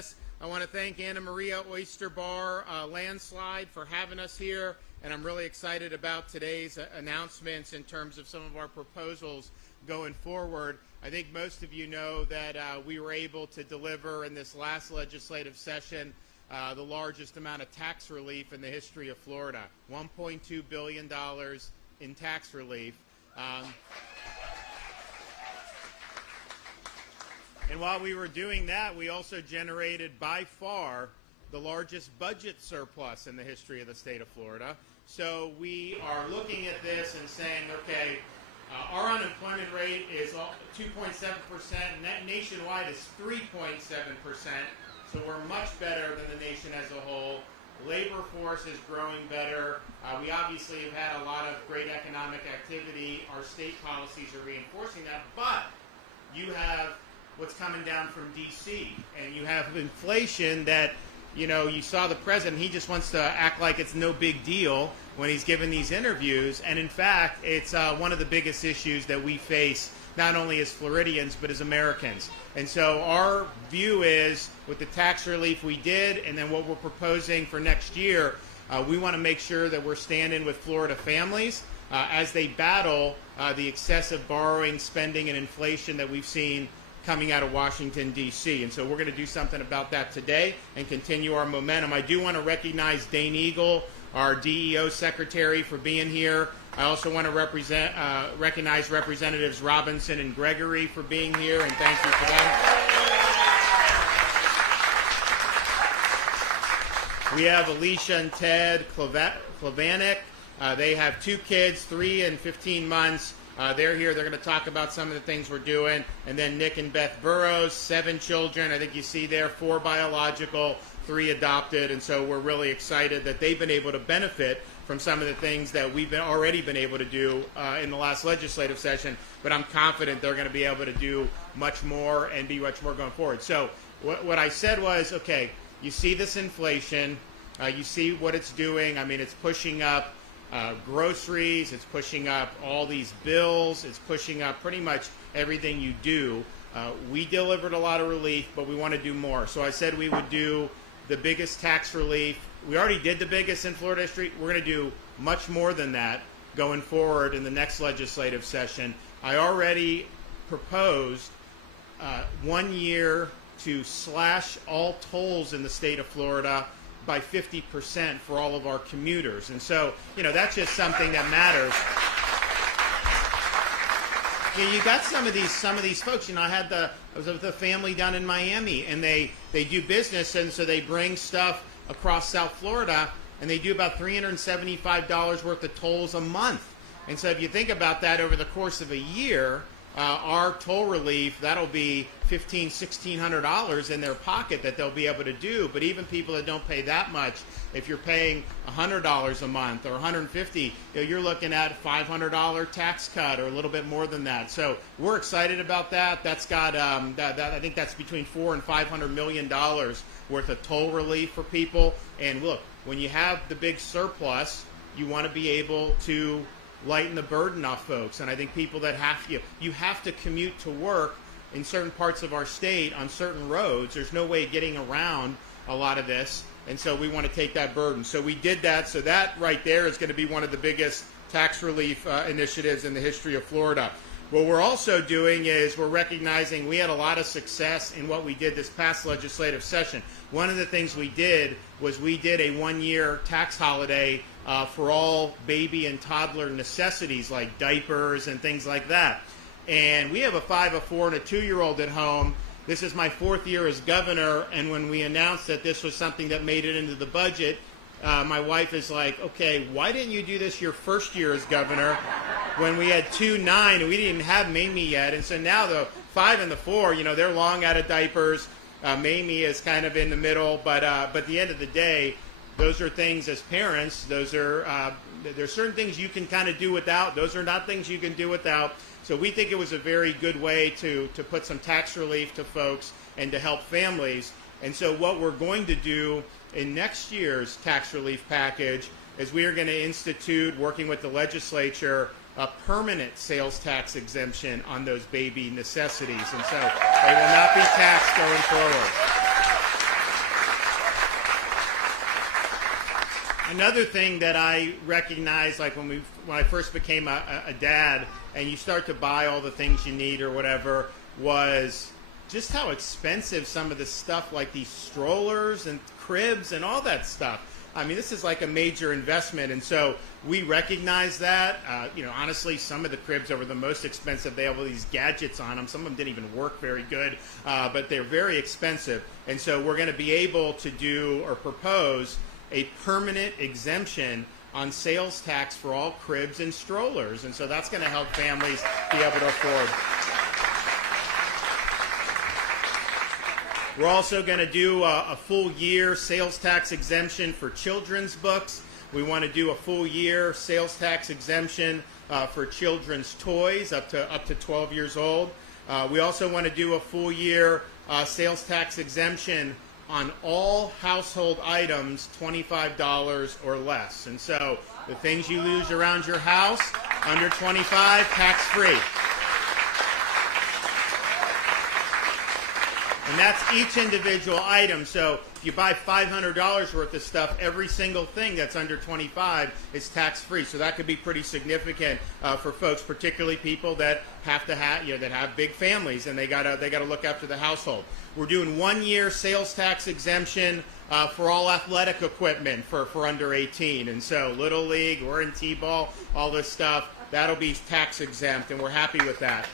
this. I want to thank Anna Maria Oyster Bar Landslide for having us here, and I'm really excited about today's announcements in terms of some of our proposals going forward. I think most of you know that we were able to deliver in this last legislative session the largest amount of tax relief in the history of Florida, $1.2 billion in tax relief. And while we were doing that, we also generated by far the largest budget surplus in the history of the state of Florida. So we are looking at this and saying, okay, our unemployment rate is 2.7%, and that nationwide is 3.7%. So we're much better than the nation as a whole. Labor force is growing better. We obviously have had a lot of great economic activity. Our state policies are reinforcing that. But you have what's coming down from D.C., and you have inflation that, you know, you saw the president, he just wants to act like it's no big deal when he's giving these interviews. And in fact, it's one of the biggest issues that we face, not only as Floridians, but as Americans. And so our view is, with the tax relief we did and then what we're proposing for next year, we want to make sure that we're standing with Florida families as they battle the excessive borrowing, spending, and inflation that we've seen coming out of Washington, D.C. And so we're going to do something about that today and continue our momentum. I do want to recognize Dane Eagle, our DEO secretary, for being here. I also want to recognize Representatives Robinson and Gregory for being here, and thank you for them. We have Alicia and Ted Klavanik. They have 2 kids, 3 and 15 months. They're here. They're going to talk about some of the things we're doing. And then Nick and Beth Burrows, 7 children. I think you see there, 4 biological, 3 adopted. And so we're really excited that they've been able to benefit from some of the things that we've already been able to do in the last legislative session. But I'm confident they're going to be able to do much more and be much more going forward. So what I said was, okay, you see this inflation. You see what it's doing. I mean, it's pushing up groceries, it's pushing up all these bills, it's pushing up pretty much everything you do. We delivered a lot of relief, but we want to do more. So I said we would do the biggest tax relief. We already did the biggest in Florida history. We're going to do much more than that going forward in the next legislative session. I already proposed 1 year to slash all tolls in the state of Florida by 50% for all of our commuters. And so, you know, that's just something that matters. You got some of these folks, you know, I was with a family down in Miami, and they do business, and so they bring stuff across South Florida, and they do about $375 worth of tolls a month. And so if you think about that over the course of a year, our toll relief, that'll be $1,500, $1,600 in their pocket that they'll be able to do. But even people that don't pay that much, if you're paying $100 a month or $150, you know, you're looking at a $500 tax cut or a little bit more than that. So we're excited about that. That's got I think that's between $400 and $500 million worth of toll relief for people. And look, when you have the big surplus, you want to be able to lighten the burden off folks. And I think people that you have to commute to work in certain parts of our state on certain roads. There's no way of getting around a lot of this. And so we want to take that burden. So we did that. So that right there is going to be one of the biggest tax relief initiatives in the history of Florida. What we're also doing is we're recognizing we had a lot of success in what we did this past legislative session. One of the things we did was we did a 1-year tax holiday for all baby and toddler necessities like diapers and things like that. And we have a 5, a 4, and a 2-year-old at home. This is my 4th year as governor, and when we announced that this was something that made it into the budget, my wife is like, okay, why didn't you do this your first year as governor when we had 2, 9, and we didn't have Mamie yet? And so now the 5 and the 4, you know, they're long out of diapers. Mamie is kind of in the middle, but at the end of the day, those are things as parents, those are there's certain things you can kind of do without. Those are not things you can do without. So we think it was a very good way to put some tax relief to folks and to help families. And so what we're going to do in next year's tax relief package is we are going to institute, working with the legislature, a permanent sales tax exemption on those baby necessities. And so they will not be taxed going forward. Another thing that I recognized, like when I first became a dad, and you start to buy all the things you need or whatever, was just how expensive some of the stuff, like these strollers and cribs and all that stuff. I mean, this is like a major investment, and so we recognize that. Honestly, some of the cribs that were the most expensive, they have all these gadgets on them. Some of them didn't even work very good, but they're very expensive. And so we're going to be able to do or propose a permanent exemption on sales tax for all cribs and strollers. And so that's going to help families be able to afford. We're also going to do a full year sales tax exemption for children's books. We want to do a full year sales tax exemption for children's toys up to 12 years old. We also want to do a full year sales tax exemption on all household items $25 or less. And so the things you use around your house under 25, tax-free. And that's each individual item. So if you buy $500 worth of stuff, every single thing that's under 25 is tax-free. So that could be pretty significant for folks, particularly people that have to have, that have big families and they gotta look after the household. We're doing 1 year sales tax exemption for all athletic equipment for under 18. And so Little League, we're in T-ball, all this stuff, that'll be tax exempt, and we're happy with that.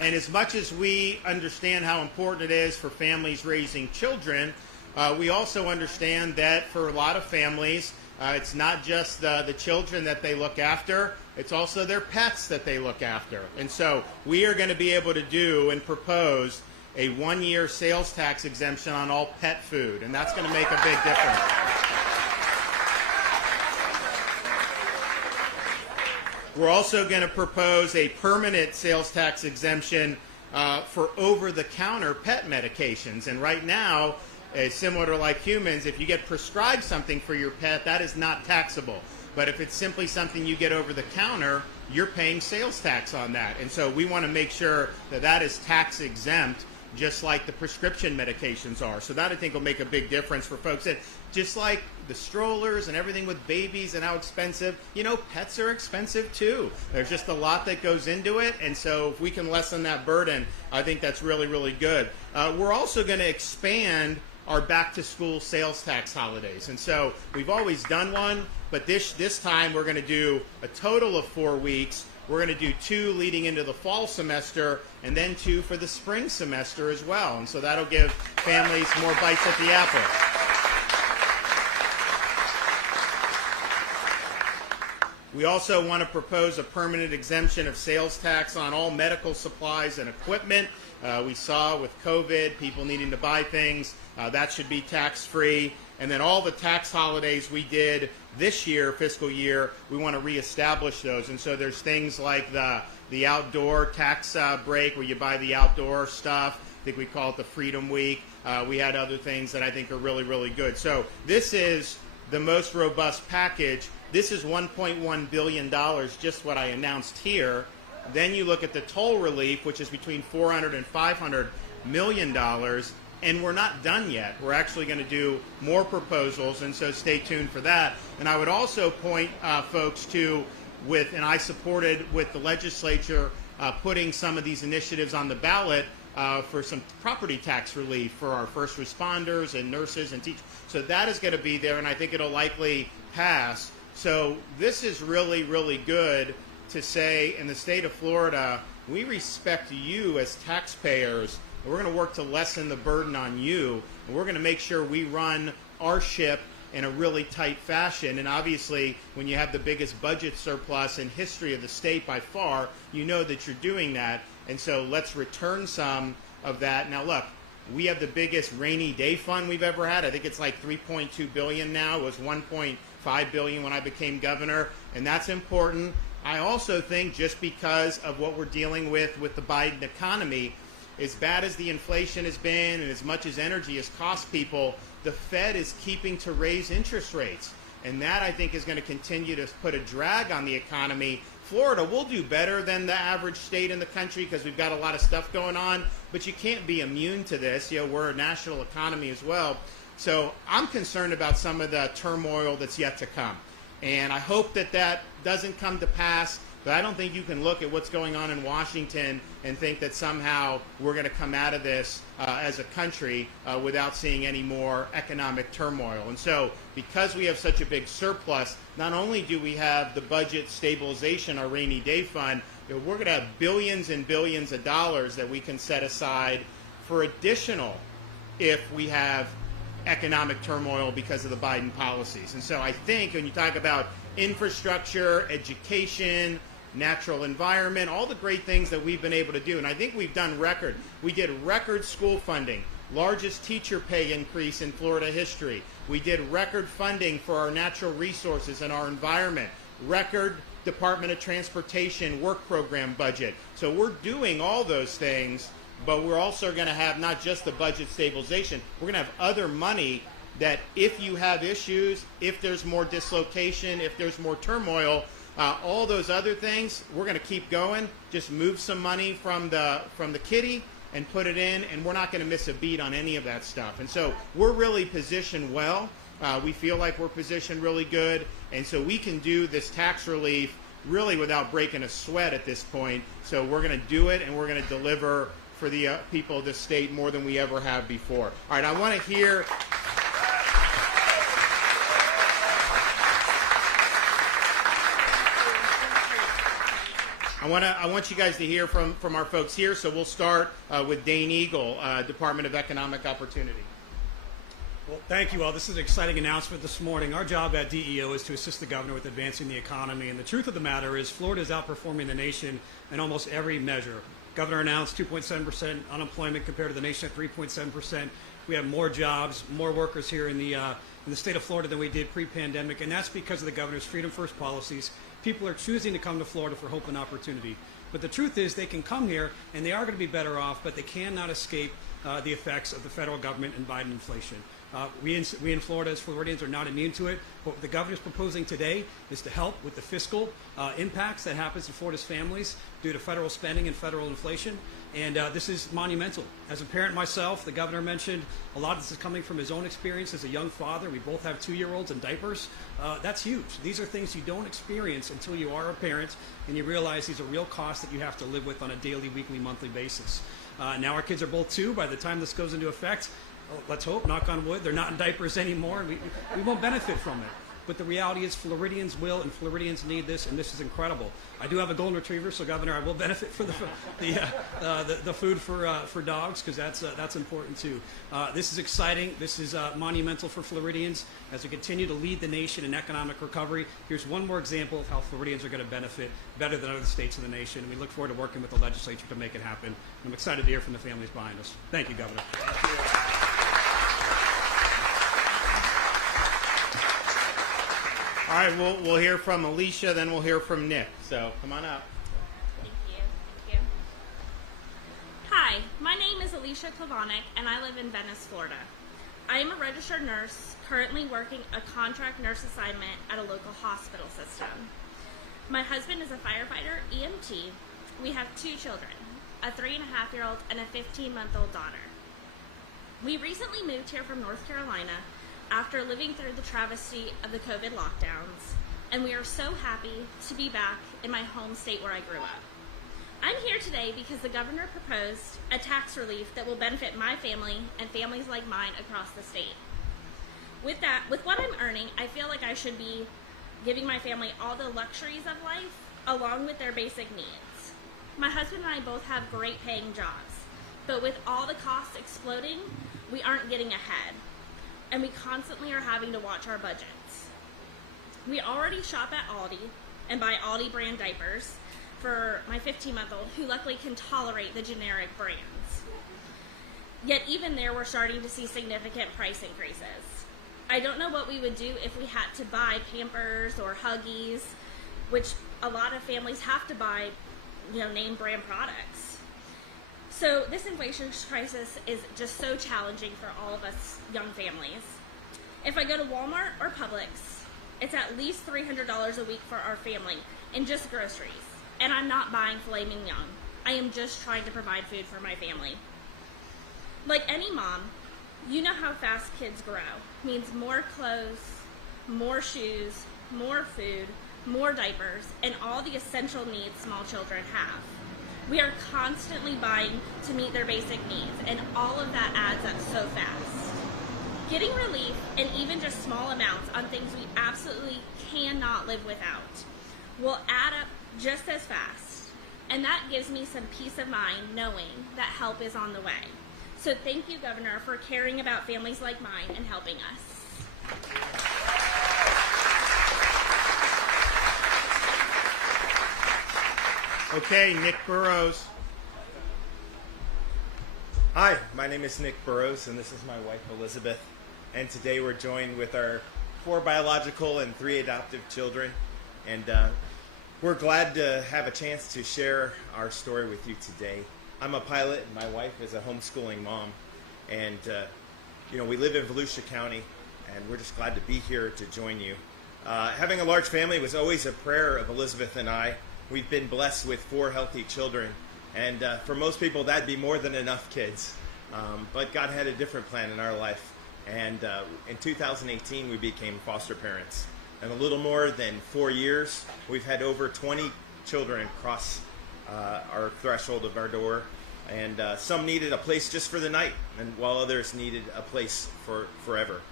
And as much as we understand how important it is for families raising children, we also understand that for a lot of families, it's not just the children that they look after, it's also their pets that they look after. And so we are going to be able to do and propose a 1 year sales tax exemption on all pet food, and that's going to make a big difference. We're also going to propose a permanent sales tax exemption for over-the-counter pet medications. And right now, similar to like humans, if you get prescribed something for your pet, that is not taxable. But if it's simply something you get over the counter, you're paying sales tax on that. And so we want to make sure that that is tax exempt, just like the prescription medications are. So that, I think, will make a big difference for folks. And just like the strollers and everything with babies and how expensive, pets are expensive too. There's just a lot that goes into it. And so if we can lessen that burden, I think that's really, really good. We're also going to expand our back-to-school sales tax holidays. And so we've always done one, but this time we're going to do a total of 4 weeks. We're going to do 2 leading into the fall semester, and then 2 for the spring semester as well. And so that'll give families more bites at the apple. We also want to propose a permanent exemption of sales tax on all medical supplies and equipment. We saw with COVID, people needing to buy things. That should be tax-free. And then all the tax holidays we did this year, fiscal year, we want to reestablish those. And so there's things like the outdoor tax break where you buy the outdoor stuff. I think we call it the Freedom Week. We had other things that I think are really, really good. So this is the most robust package. This is $1.1 billion, just what I announced here. Then you look at the toll relief, which is between $400 and $500 million, and we're not done yet. We're actually going to do more proposals, and so stay tuned for that. And I would also point folks to, and I supported with the legislature putting some of these initiatives on the ballot for some property tax relief for our first responders and nurses and teachers. So that is going to be there, and I think it'll likely pass. So this is really, really good to say in the state of Florida, we respect you as taxpayers, and we're going to work to lessen the burden on you, and we're going to make sure we run our ship in a really tight fashion. And obviously, when you have the biggest budget surplus in history of the state by far, you know that you're doing that. And so let's return some of that. Now look, we have the biggest rainy day fund we've ever had. I think it's like $3.2 billion now. It was $1.5 billion when I became governor, and that's important. I also think just because of what we're dealing with the Biden economy, as bad as the inflation has been and as much as energy has cost people, the Fed is keeping to raise interest rates. And that, I think, is going to continue to put a drag on the economy Florida, we'll do better than the average state in the country because we've got a lot of stuff going on, but you can't be immune to this. We're a national economy as well. So I'm concerned about some of the turmoil that's yet to come. And I hope that that doesn't come to pass, but I don't think you can look at what's going on in Washington and think that somehow we're going to come out of this as a country without seeing any more economic turmoil. And so because we have such a big surplus, not only do we have the budget stabilization, our rainy day fund, we're going to have billions and billions of dollars that we can set aside for additional if we have economic turmoil because of the Biden policies. And so I think when you talk about infrastructure, education, natural environment, all the great things that we've been able to do, and I think we've done record. We did record school funding, largest teacher pay increase in Florida history. We did record funding for our natural resources and our environment, record Department of Transportation work program budget. So we're doing all those things, but we're also going to have not just the budget stabilization, we're going to have other money that if you have issues, if there's more dislocation, if there's more turmoil, all those other things, we're going to keep going, just move some money from the kitty and put it in, and we're not going to miss a beat on any of that stuff. And so we're really positioned well. We feel like we're positioned really good, and so we can do this tax relief really without breaking a sweat at this point. So we're going to do it, and we're going to deliver for the people of this state more than we ever have before. All right, I want to hear... I want you guys to hear from our folks here, so we'll start with Dane Eagle, Department of Economic Opportunity. Well, thank you all. This is an exciting announcement this morning. Our job at DEO is to assist the governor with advancing the economy, and the truth of the matter is Florida is outperforming the nation in almost every measure. Governor announced 2.7% unemployment compared to the nation at 3.7%. We have more jobs, more workers here in the state of Florida than we did pre-pandemic, and that's because of the governor's Freedom First policies. People are choosing to come to Florida for hope and opportunity. But the truth is they can come here and they are going to be better off, but they cannot escape the effects of the federal government and Biden inflation. We in Florida as Floridians are not immune to it. What the governor is proposing today is to help with the fiscal impacts that happens to Florida's families due to federal spending and federal inflation. And this is monumental. As a parent myself, the governor mentioned a lot of this is coming from his own experience as a young father. We both have 2-year-olds in diapers. That's huge. These are things you don't experience until you are a parent and you realize these are real costs that you have to live with on a daily, weekly, monthly basis. Now our kids are both 2. By the time this goes into effect, let's hope, knock on wood, they're not in diapers anymore, and we won't benefit from it. But the reality is Floridians will, and Floridians need this, and this is incredible. I do have a golden retriever, so Governor, I will benefit for the food for dogs, because that's important too. This is exciting. This is monumental for Floridians as we continue to lead the nation in economic recovery. Here's one more example of how Floridians are going to benefit better than other states in the nation. We look forward to working with the legislature to make it happen. And I'm excited to hear from the families behind us. Thank you, Governor. Thank you. All right, we'll hear from Alicia, then we'll hear from Nick. So come on up. Thank you. Hi, my name is Alicia Klavanik, and I live in Venice, Florida. I am a registered nurse, currently working a contract nurse assignment at a local hospital system. My husband is a firefighter, EMT. We have 2 children, a 3.5-year-old and a 15-month-old daughter. We recently moved here from North Carolina after living through the travesty of the COVID lockdowns, and we are so happy to be back in my home state where I grew up. I'm here today because the governor proposed a tax relief that will benefit my family and families like mine across the state. With what I'm earning, I feel like I should be giving my family all the luxuries of life along with their basic needs. My husband and I both have great paying jobs, but with all the costs exploding, we aren't getting ahead, and we constantly are having to watch our budgets. We already shop at Aldi and buy Aldi brand diapers for my 15-month-old, who luckily can tolerate the generic brands. Yet even there, we're starting to see significant price increases. I don't know what we would do if we had to buy Pampers or Huggies, which a lot of families have to buy, name brand products. So this inflation crisis is just so challenging for all of us young families. If I go to Walmart or Publix, it's at least $300 a week for our family, and just groceries. And I'm not buying filet mignon. I am just trying to provide food for my family. Like any mom, you know how fast kids grow. Means more clothes, more shoes, more food, more diapers, and all the essential needs small children have. We are constantly buying to meet their basic needs, and all of that adds up so fast. Getting relief, and even just small amounts on things we absolutely cannot live without, will add up just as fast. And that gives me some peace of mind knowing that help is on the way. So thank you, Governor, for caring about families like mine and helping us. Okay, Nick Burrows. Hi, my name is Nick Burrows, and this is my wife, Elizabeth. And today we're joined with our 4 biological and 3 adoptive children. And we're glad to have a chance to share our story with you today. I'm a pilot, and my wife is a homeschooling mom. And, we live in Volusia County, and we're just glad to be here to join you. Having a large family was always a prayer of Elizabeth and I. We've been blessed with 4 healthy children, and for most people that'd be more than enough kids. But God had a different plan in our life, and in 2018 we became foster parents. In a little more than 4 years, we've had over 20 children cross our threshold of our door, and some needed a place just for the night, and while others needed a place for forever.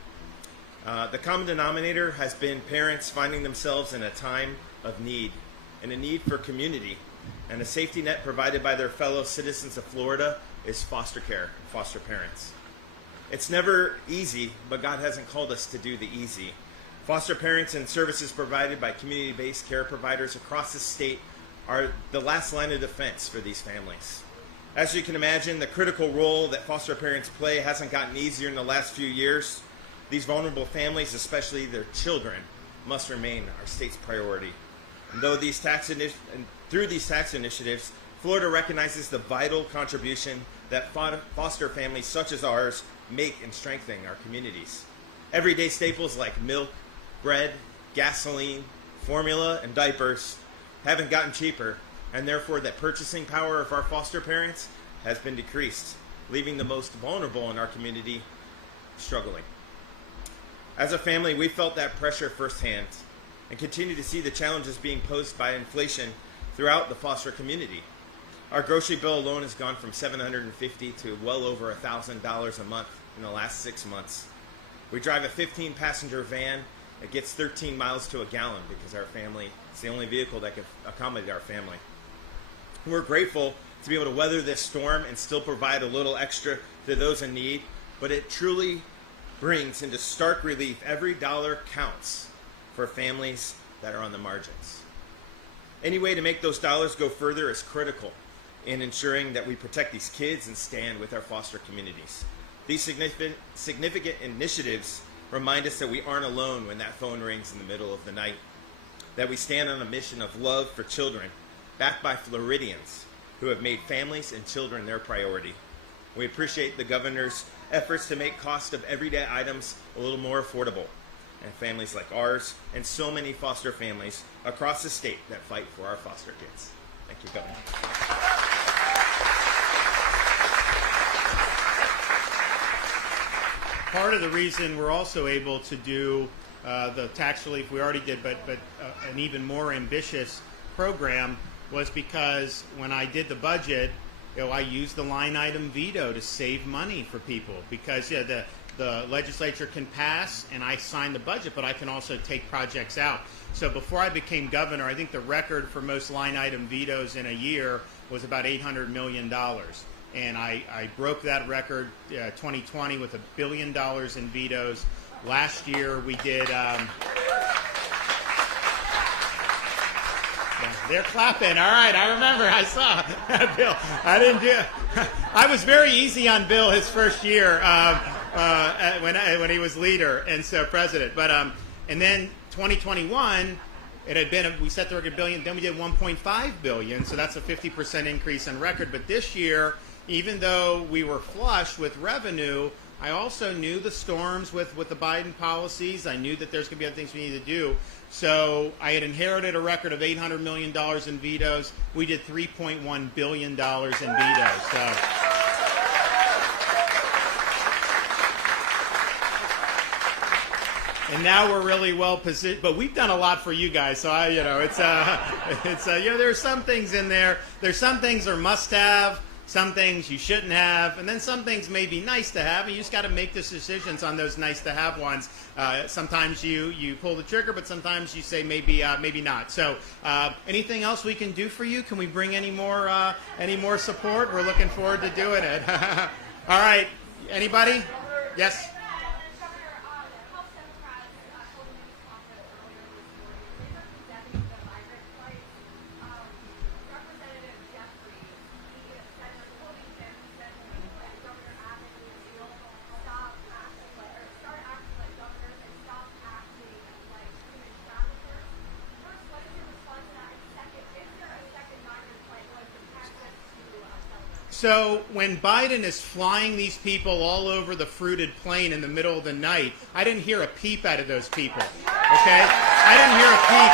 The common denominator has been parents finding themselves in a time of need, and a need for community, and a safety net provided by their fellow citizens of Florida is foster care, foster parents. It's never easy, but God hasn't called us to do the easy. Foster parents and services provided by community-based care providers across the state are the last line of defense for these families. As you can imagine, the critical role that foster parents play hasn't gotten easier in the last few years. These vulnerable families, especially their children, must remain our state's priority. And through these tax initiatives, Florida recognizes the vital contribution that foster families such as ours make in strengthening our communities. Everyday staples like milk, bread, gasoline, formula, and diapers haven't gotten cheaper, and therefore the purchasing power of our foster parents has been decreased, leaving the most vulnerable in our community struggling. As a family, we felt that pressure firsthand, and continue to see the challenges being posed by inflation throughout the foster community. Our grocery bill alone has gone from $750 to well over $1,000 a month in the last 6 months. We drive a 15-passenger van that gets 13 miles to a gallon because it's the only vehicle that can accommodate our family. We're grateful to be able to weather this storm and still provide a little extra to those in need, but it truly brings into stark relief every dollar counts for families that are on the margins. Any way to make those dollars go further is critical in ensuring that we protect these kids and stand with our foster communities. These significant initiatives remind us that we aren't alone when that phone rings in the middle of the night, that we stand on a mission of love for children, backed by Floridians who have made families and children their priority. We appreciate the governor's efforts to make cost of everyday items a little more affordable, and families like ours and so many foster families across the state that fight for our foster kids. Thank you, Governor. Part of the reason we're also able to do the tax relief we already did, but an even more ambitious program was because when I did the budget, I used the line item veto to save money for people because the legislature can pass and I sign the budget, but I can also take projects out. So before I became governor, I think the record for most line item vetoes in a year was about $800 million. And I broke that record 2020 with $1 billion in vetoes. Last year we did... they're clapping. All right, I remember. I saw Bill. I was very easy on Bill his first year when he was leader and so president. But and then 2021, it had been we set the record billion. Then we did 1.5 billion. So that's a 50% increase in record. But this year, even though we were flush with revenue, I also knew the storms with the Biden policies. I knew that there's going to be other things we need to do. So I had inherited a record of $800 million in vetoes. We did $3.1 billion in vetoes. So. And now we're really well positioned, but we've done a lot for you guys. So there's some things in there. There's some things are must-have, some things you shouldn't have, and then some things may be nice to have, and you just got to make those decisions on those nice-to-have ones. Sometimes you pull the trigger, but sometimes you say maybe not. So anything else we can do for you? Can we bring any more support? We're looking forward to doing it. All right, anybody? Yes. So when Biden is flying these people all over the fruited plain in the middle of the night, I didn't hear a peep out of those people. Okay? I didn't hear a peep.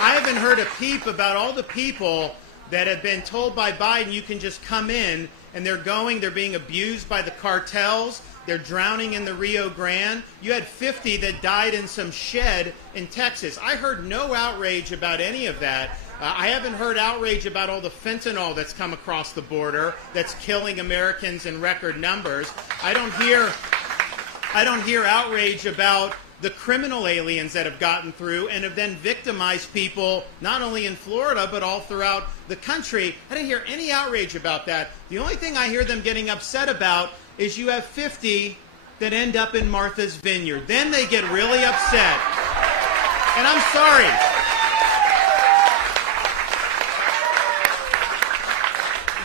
I haven't heard a peep about all the people that have been told by Biden you can just come in, and they're being abused by the cartels. They're drowning in the Rio Grande. You had 50 that died in some shed in Texas. I heard no outrage about any of that. I haven't heard outrage about all the fentanyl that's come across the border that's killing Americans in record numbers. I don't hear outrage about the criminal aliens that have gotten through and have then victimized people not only in Florida but all throughout the country. I didn't hear any outrage about that. The only thing I hear them getting upset about is you have 50 that end up in Martha's Vineyard. Then they get really upset. And I'm sorry.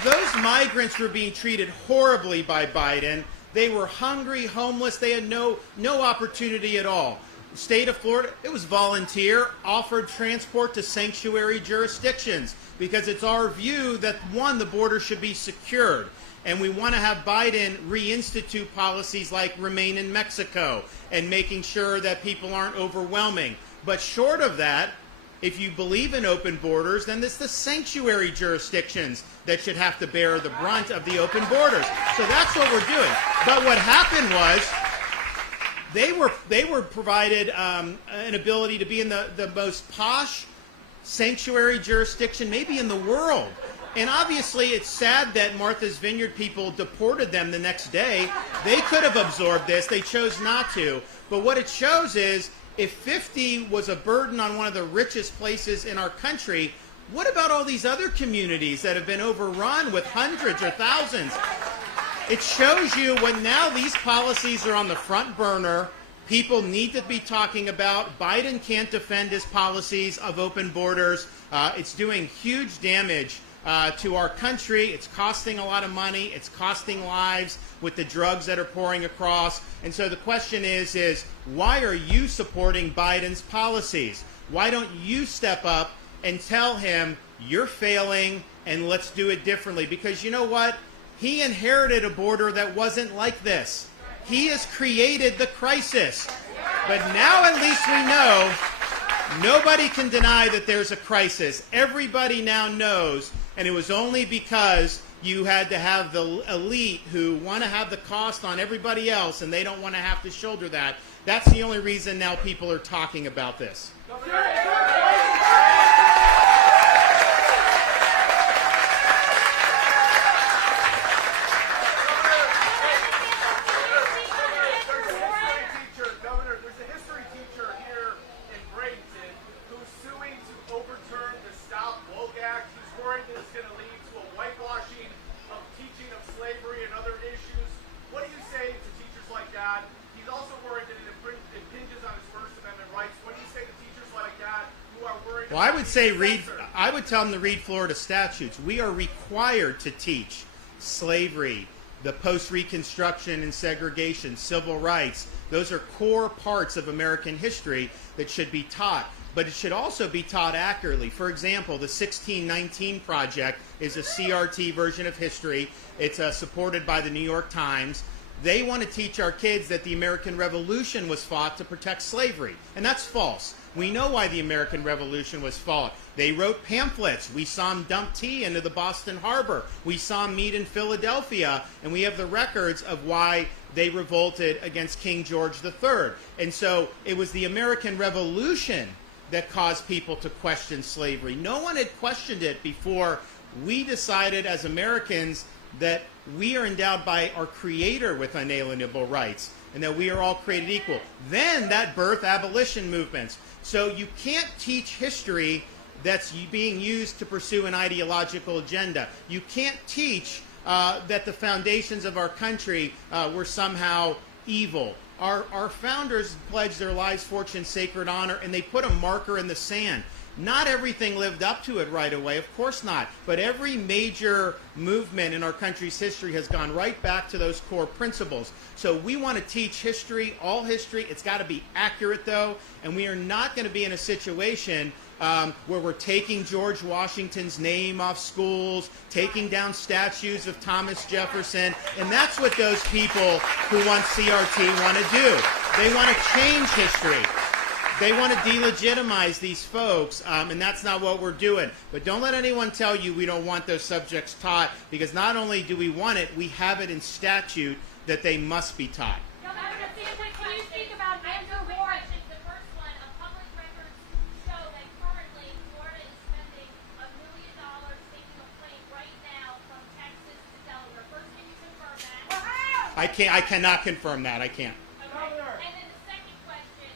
Those migrants were being treated horribly by Biden. They were hungry, homeless. They had no opportunity at all. The state of Florida, it was volunteer, offered transport to sanctuary jurisdictions because it's our view that, one, the border should be secured. And we want to have Biden reinstitute policies like remain in Mexico and making sure that people aren't overwhelming. But short of that, if you believe in open borders, then it's the sanctuary jurisdictions that should have to bear the brunt of the open borders. So that's what we're doing. But what happened was they were provided an ability to be in the most posh sanctuary jurisdiction maybe in the world. And obviously it's sad that Martha's Vineyard people deported them the next day. They could have absorbed this. They chose not to. But what it shows is if 50 was a burden on one of the richest places in our country, what about all these other communities that have been overrun with hundreds or thousands? It shows you when now these policies are on the front burner, people need to be talking about. Biden can't defend his policies of open borders. It's doing huge damage to our country. It's costing a lot of money. It's costing lives with the drugs that are pouring across. And so the question is why are you supporting Biden's policies? Why don't you step up and tell him you're failing and let's do it differently? Because you know what? He inherited a border that wasn't like this. He has created the crisis. But now at least we know nobody can deny that there's a crisis. Everybody now knows. And it was only because you had to have the elite who want to have the cost on everybody else and they don't want to have to shoulder that. That's the only reason now people are talking about this. Governor, there's a history teacher here in Bradenton who's suing to overturn the Stop Woke Act. He's worried that it's going to lead to a whitewashing of teaching of slavery and other issues. What do you say to teachers like that? He's also worried that it impinges on his First Amendment rights. What do you say to teachers like that who are worried? Well, I would tell them to read Florida statutes. We are required to teach slavery, the post-Reconstruction and segregation, civil rights. Those are core parts of American history that should be taught. but it should also be taught accurately. For example, the 1619 Project is a CRT version of history. It's supported by the New York Times. They want to teach our kids that the American Revolution was fought to protect slavery, and that's false. We know why the American Revolution was fought. They wrote pamphlets. We saw them dump tea into the Boston Harbor. We saw them meet in Philadelphia, and we have the records of why they revolted against King George III. And so it was the American Revolution that caused people to question slavery. No one had questioned it before we decided as Americans that we are endowed by our Creator with unalienable rights and that we are all created equal. Then that birthed abolition movements. So you can't teach history that's being used to pursue an ideological agenda. You can't teach that the foundations of our country were somehow evil. Our founders pledged their lives, fortune, sacred honor, and they put a marker in the sand. Not everything lived up to it right away, of course not. But every major movement in our country's history has gone right back to those core principles. So we want to teach history, all history. It's got to be accurate, though, and we are not going to be in a situation where we're taking George Washington's name off schools, taking down statues of Thomas Jefferson, and that's what those people who want CRT want to do. They want to change history. They want to delegitimize these folks, and that's not what we're doing. But don't let anyone tell you we don't want those subjects taught, because not only do we want it, we have it in statute that they must be taught. Can you speak about Andrew Warren? The first one, public records show that currently Florida is spending $1 million taking a plane right now from Texas to Delaware. First, can you confirm that? I cannot confirm that. I can't. Okay. And then the second question,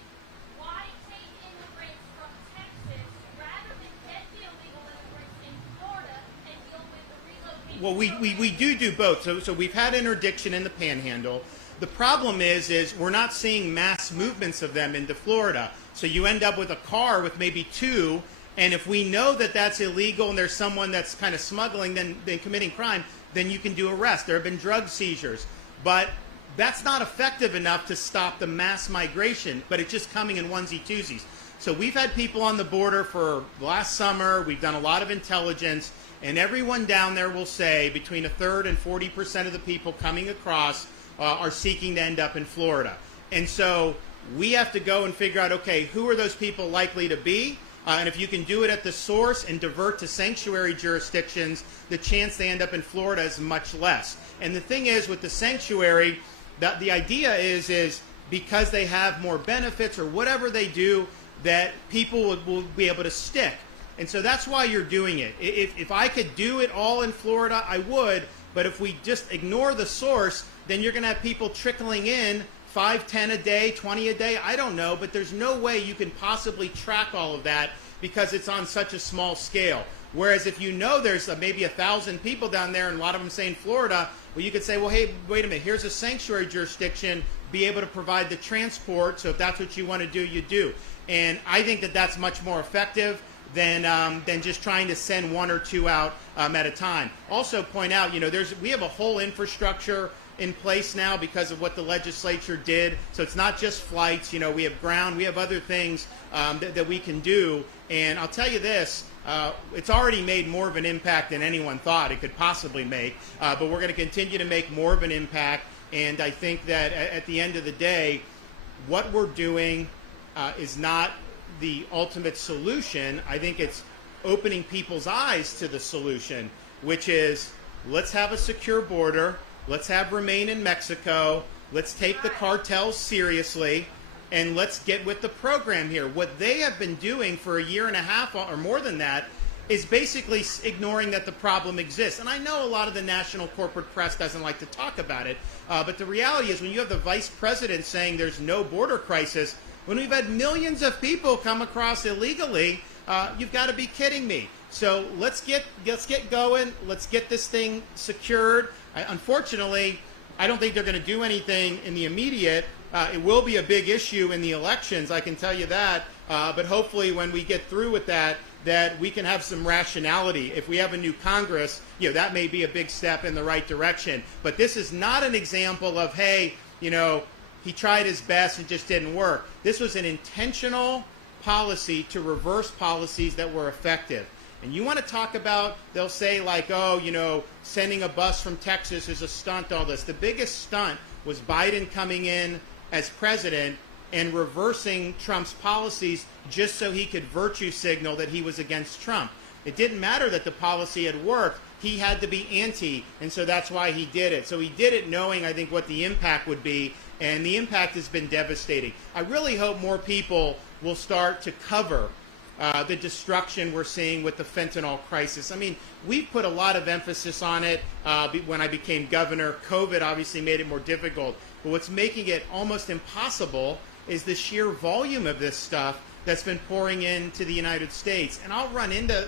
why take immigrants from Texas rather than get the illegal immigrants in Florida and deal with the relocation? Well, we do both. So we've had interdiction in the Panhandle. The problem is we're not seeing mass movements of them into Florida. So you end up with a car with maybe two, and if we know that that's illegal and there's someone that's kind of smuggling, then committing crime, then you can do arrest. There have been drug seizures. But that's not effective enough to stop the mass migration, but it's just coming in onesie-twosies. So we've had people on the border for last summer. We've done a lot of intelligence, and everyone down there will say between a third and 40% of the people coming across are seeking to end up in Florida. And so we have to go and figure out, okay, who are those people likely to be? And if you can do it at the source and divert to sanctuary jurisdictions, the chance they end up in Florida is much less. And the thing is, with the sanctuary, the idea is because they have more benefits or whatever they do, that people will be able to stick. And so that's why you're doing it. If I could do it all in Florida, I would. But if we just ignore the source, then you're going to have people trickling in 5, 10 a day, 20 a day, I don't know, but there's no way you can possibly track all of that because it's on such a small scale. Whereas if you know there's maybe 1,000 people down there and a lot of them say in Florida, well, you could say, well, hey, wait a minute, here's a sanctuary jurisdiction, be able to provide the transport, so if that's what you want to do, you do. And I think that that's much more effective than just trying to send one or two out at a time. Also point out, we have a whole infrastructure in place now because of what the legislature did. So it's not just flights. We have ground. We have other things that we can do. And I'll tell you this, it's already made more of an impact than anyone thought it could possibly make. But we're going to continue to make more of an impact. And I think that at the end of the day, what we're doing is not the ultimate solution. I think it's opening people's eyes to the solution, which is let's have a secure border. Let's have remain in Mexico. Let's take the cartels seriously, and let's get with the program here. What they have been doing for a year and a half or more than that is basically ignoring that the problem exists. And I know a lot of the national corporate press doesn't like to talk about it, but the reality is when you have the vice president saying there's no border crisis, when we've had millions of people come across illegally, you've got to be kidding me. So let's get going. Let's get this thing secured. Unfortunately, I don't think they're going to do anything in the immediate. It will be a big issue in the elections, I can tell you that. But hopefully when we get through with that we can have some rationality. If we have a new Congress, that may be a big step in the right direction. But this is not an example of, hey, he tried his best and just didn't work. This was an intentional policy to reverse policies that were effective. And you want to talk about, they'll say like, oh, you know, sending a bus from Texas is a stunt, all this. The biggest stunt was Biden coming in as president and reversing Trump's policies just so he could virtue signal that he was against Trump. It didn't matter that the policy had worked. He had to be anti, and so that's why he did it. So he did it knowing, I think, what the impact would be, and the impact has been devastating. I really hope more people will start to cover the destruction we're seeing with the fentanyl crisis. I mean, we've put a lot of emphasis on it when I became governor. COVID obviously made it more difficult, but what's making it almost impossible is the sheer volume of this stuff that's been pouring into the United States. And I'll run into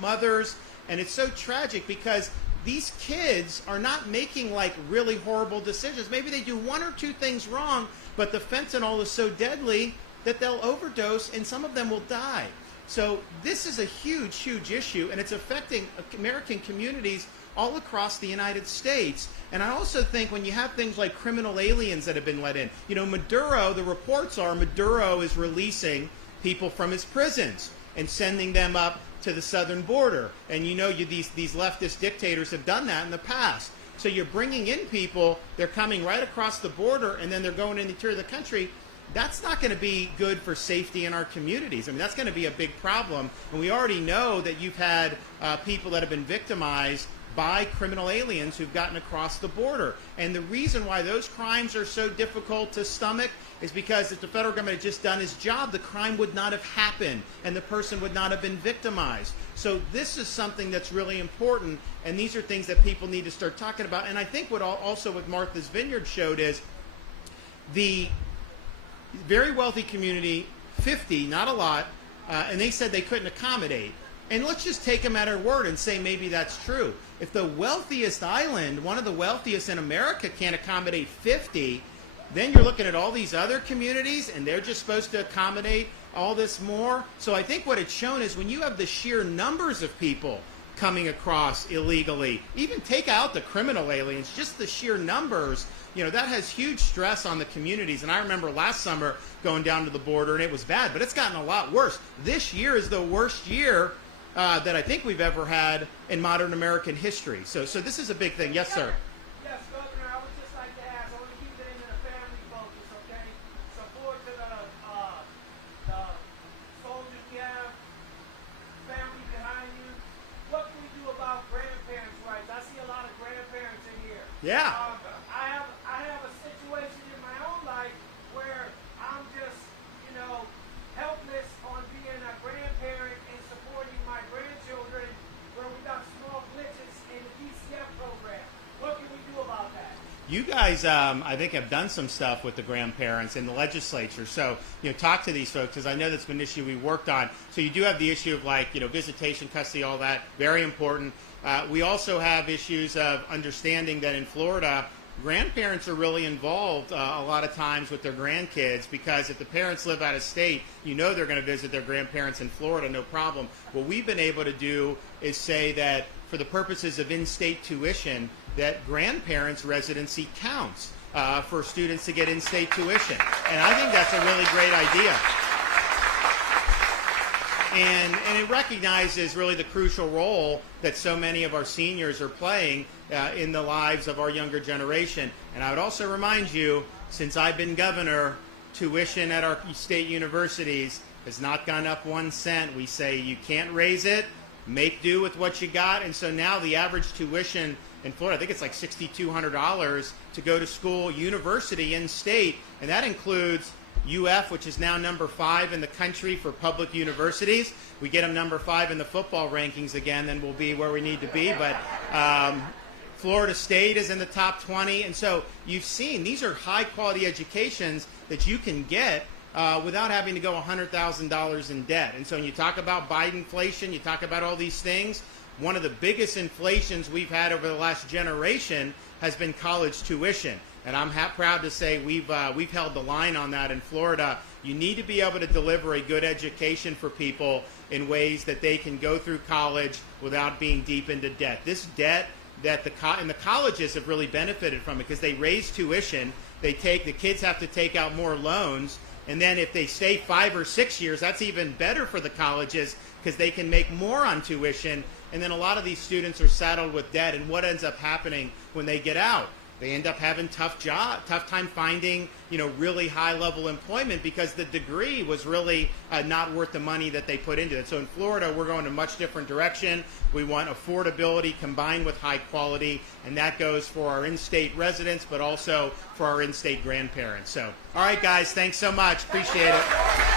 mothers, and it's so tragic because these kids are not making like really horrible decisions. Maybe they do one or two things wrong, but the fentanyl is so deadly that they'll overdose and some of them will die. So this is a huge, huge issue, and it's affecting American communities all across the United States. And I also think when you have things like criminal aliens that have been let in, you know, Maduro, the reports are Maduro is releasing people from his prisons and sending them up to the southern border. And you know, these leftist dictators have done that in the past. So you're bringing in people, they're coming right across the border, and then they're going in the interior of the country. That's not going to be good for safety in our communities. I mean, that's going to be a big problem. And we already know that you've had people that have been victimized by criminal aliens who've gotten across the border. And the reason why those crimes are so difficult to stomach is because if the federal government had just done its job, the crime would not have happened and the person would not have been victimized. So this is something that's really important, and these are things that people need to start talking about. And I think what also what Martha's Vineyard showed is the very wealthy community, 50, not a lot, and they said they couldn't accommodate. And let's just take them at her word and say maybe that's true. If the wealthiest island, one of the wealthiest in America, can't accommodate 50, then you're looking at all these other communities and they're just supposed to accommodate all this more. So I think what it's shown is when you have the sheer numbers of people coming across illegally, even take out the criminal aliens, just the sheer numbers, you know, that has huge stress on the communities. And I remember last summer going down to the border and it was bad, but it's gotten a lot worse. This year is the worst year that I think we've ever had in modern American history. So this is a big thing. Yes, sir. Yes, Governor, I would just like to ask, I want to keep it in the family focus, okay? Support to the soldiers you have, family behind you. What can we do about grandparents' rights? I see a lot of grandparents in here. Yeah. I have a situation in my own life where I'm just, you know, helpless on being a grandparent and supporting my grandchildren where we got small glitches in the DCF program. What can we do about that? You guys, I think, have done some stuff with the grandparents in the legislature. So, you know, talk to these folks, because I know that's been an issue we worked on. So you do have the issue of, like, you know, visitation, custody, all that. Very important. We also have issues of understanding that in Florida, grandparents are really involved a lot of times with their grandkids, because if the parents live out of state, you know they're going to visit their grandparents in Florida, no problem. What we've been able to do is say that for the purposes of in-state tuition, that grandparents' residency counts for students to get in-state tuition. And I think that's a really great idea. And it recognizes really the crucial role that so many of our seniors are playing in the lives of our younger generation. And I would also remind you, since I've been governor, tuition at our state universities has not gone up 1 cent. We say you can't raise it, make do with what you got. And so now the average tuition in Florida, I think it's like $6,200 to go to school, university in state, and that includes UF, which is now number 5 in the country for public universities. We get them number 5 in the football rankings again, then we'll be where we need to be. But Florida State is in the top 20. And so you've seen these are high-quality educations that you can get without having to go $100,000 in debt. And so when you talk about Bidenflation, you talk about all these things, one of the biggest inflations we've had over the last generation has been college tuition. And I'm proud to say we've held the line on that in Florida. You need to be able to deliver a good education for people in ways that they can go through college without being deep into debt. This debt that the colleges have really benefited from it because they raise tuition. The kids have to take out more loans. And then if they stay 5 or 6 years, that's even better for the colleges because they can make more on tuition. And then a lot of these students are saddled with debt. And what ends up happening when they get out? They end up having tough time finding, really high-level employment because the degree was really not worth the money that they put into it. So in Florida, we're going a much different direction. We want affordability combined with high quality, and that goes for our in-state residents, but also for our in-state grandparents. So, all right, guys, thanks so much. Appreciate it.